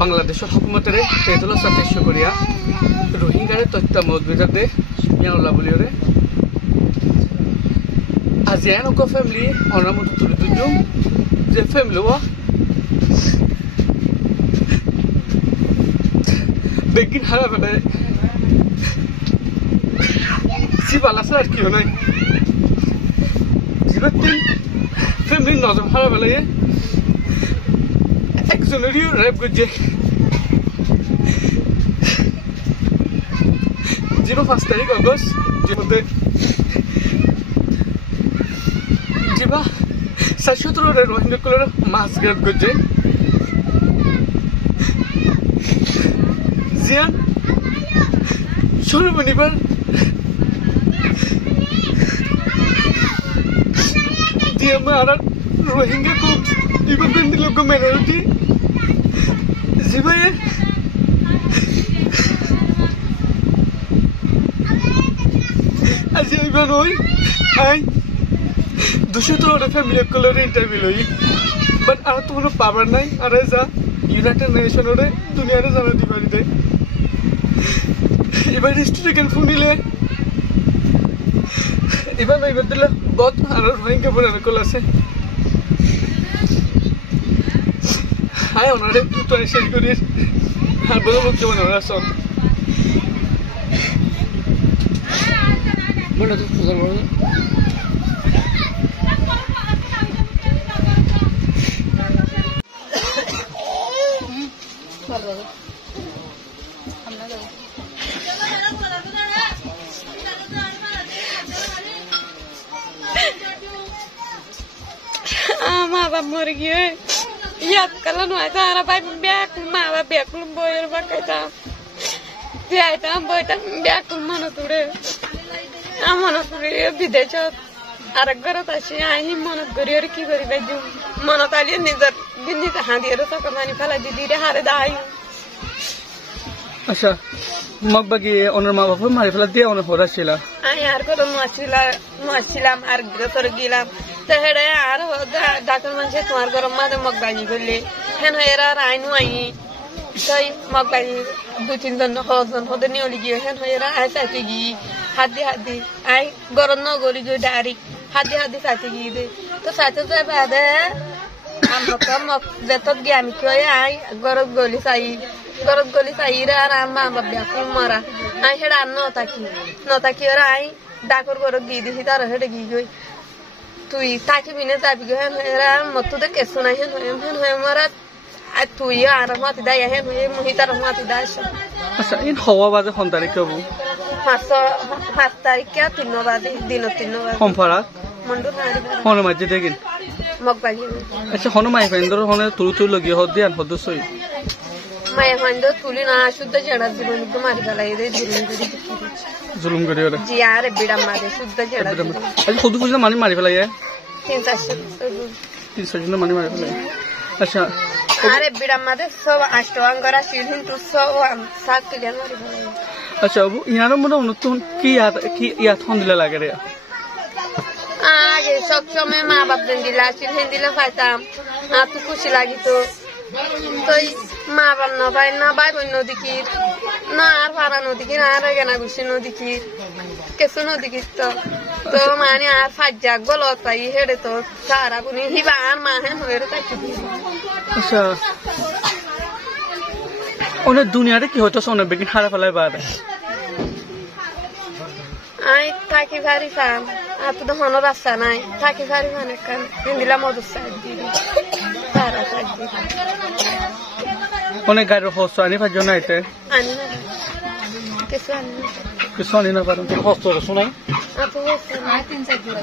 বাংলাদেশের হুকুমতেরে তেজল সাথে শুকরিয়া রোহিঙ্গারে তথ্য মজবিজার দে মিয়াউল্লাহ বলিওরে আজি এনক ফ্যামিলি অনার মতো তুলে দুজন যে ফ্যামিলি ও বেগিন হারা বেড়ে জিবালাসে আর কি নাই জিবার তিন ফ্যামিলির নজর হারা বেলায় একজনেরই রেপ করছে 5 তারিখ অগস্ট যেমধ্যে জিবা 717 রোহিঙ্গা কুলের মাছ গ্রেপ করছে জিয়ান সর্বনিবার জিয়া আর রোহিঙ্গা को इवन बंदी लोग को मिनोरिटी जिबाये आज इवन होई आई दूसरे तो और फैमिली कलर इंटरव्यू लोई बट आर तो उन्हें पावर नहीं अरे जा यूनाइटेड नेशन ओरे दुनिया रे जाना दिवाली दे इवन हिस्ट्री कैन फुनीले इवन नहीं बदला बहुत आर रोहिंग्या बनाने को लासे हाय ओनारे तो ऐसे करिए আর বড় লোক যেমন ওরা সব বড় তো ফুল বড় ভালো আমরা যাও মা বাবা মরে গিয়ে याद कला नु आयता आरा बाय ब्याक मावा ब्याकुल बोयर बाकायता ते आयता बोयता ब्याकुल मनतुडे आ मनतुडे विदेश आरा गरत अशी आई मनत गरियर की गरी बाजू मनत आली निजर दिनी त हादिएर सकमानी फला दिदी रे हारे दाई अच्छा मग बगी ओनर मा बाप मारी फला दे ओनर होराशिला आ यार को मुआसिला मार गतर गिला तेहड़े यार डाक्टर मनसे तुम्हार गरम मा मगबाजी गले हेन हेरा राइनु आई सही मगबाजी 2-3 दिन होदे नि ओली गियो हेन हेरा आइ साथीगी हादी आई गरम न गोली जो डारी हादी साथीगी दे तो साथे से बाद हम तो मग देतत ग्यामी क्यों आई गरम गोली साई रे आराम मा बब्या को मरा आई हेडा न ताकी रे आई डाकर गरम गी दी तार हेडे गी गई तुई ताकि बिने ताबि गहन हेरा मत दे केसु नाही हेन होय मरा आ तुई आर मत दाय हेन होय मोहिता र मत दाय अच्छा इन हवा बाजे 5 तारिख कबु 5 तारिख क्या 3 बाजे दिन 3 बाजे हम फरा मंडू हारी होने मजे देगिन मगबागी अच्छा होने माय फेंदर होने तुलु लगी हो दियान हो दोसोई माय फेंदर तुली ना शुद्ध जड़ा जीवन को मारी गलाई रे जुलुम करियो रे जी यार बिड़ा मारे शुद्ध जड़ा आज खुद कुछ मानी मारी फलाई है 300 जन मानी मारी फलाई अच्छा अरे बिड़ा मारे सब अष्टवांगरा सीढ़िन तो सब सात के जन मारी फलाई अच्छा वो यार मन नतुन की याद होन दिला लागे रे आगे सब समय मां बाप दिन दिला सीढ़िन दिला फाता आ तू कुछ लागी तो मां बाप न भाई बन नदी ना आर फारा नदी की आर गना गुसी नदी की केसु नदी की तो माने आर फाजा गलता ई हेडे तो सारा कुनी हिबार माहन होयर ताकी अच्छा ओने दुनिया रे की होतो सोने बेगिन हारा फलाई बात आई ताकी भारी फाम आ तो होनो रास्ता नाही ताकी भारी माने कान इंदिला मधु सादी सारा सादी ओने गारो होसो आनी फाजो नाइते आनी केसु आनी किसोनी ना पारन तो होसो सुनाई आ तो होसो ना 3-4 जुड़ा